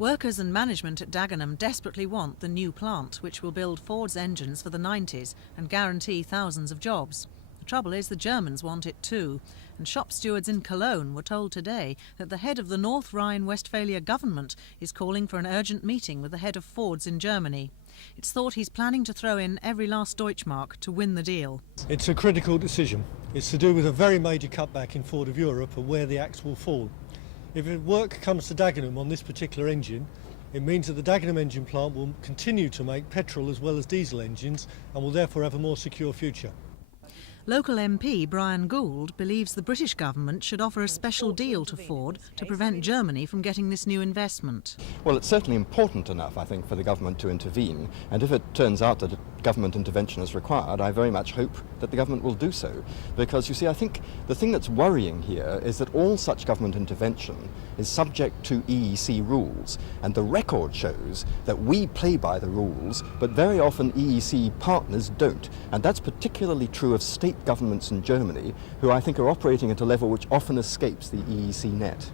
Workers and management at Dagenham desperately want the new plant, which will build Ford's engines for the 90s and guarantee thousands of jobs. The trouble is the Germans want it too, and shop stewards in Cologne were told today that the head of the North Rhine-Westphalia government is calling for an urgent meeting with the head of Ford's in Germany. It's thought he's planning to throw in every last Deutschmark to win the deal. It's a critical decision. It's to do with a very major cutback in Ford of Europe and where the axe will fall. If work comes to Dagenham on this particular engine, it means that the Dagenham engine plant will continue to make petrol as well as diesel engines and will therefore have a more secure future. Local MP Bryan Gould believes the British government should offer a special deal to Ford to prevent Germany from getting this new investment. Well, it's certainly important enough, I think, for the government to intervene, and if it turns out that government intervention is required, I very much hope that the government will do so. Because, you see, I think the thing that's worrying here is that all such government intervention is subject to EEC rules, and the record shows that we play by the rules, but very often EEC partners don't. And that's particularly true of state governments in Germany, who I think are operating at a level which often escapes the EEC net.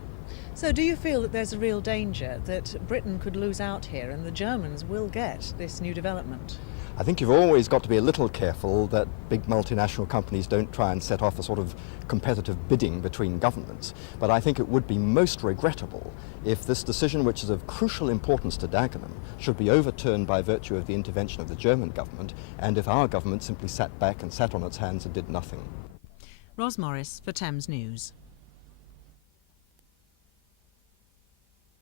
So do you feel that there's a real danger that Britain could lose out here and the Germans will get this new development? I think you've always got to be a little careful that big multinational companies don't try and set off a sort of competitive bidding between governments. But I think it would be most regrettable if this decision, which is of crucial importance to Dagenham, should be overturned by virtue of the intervention of the German government, and if our government simply sat back and sat on its hands and did nothing. Ros Morris for Thames News.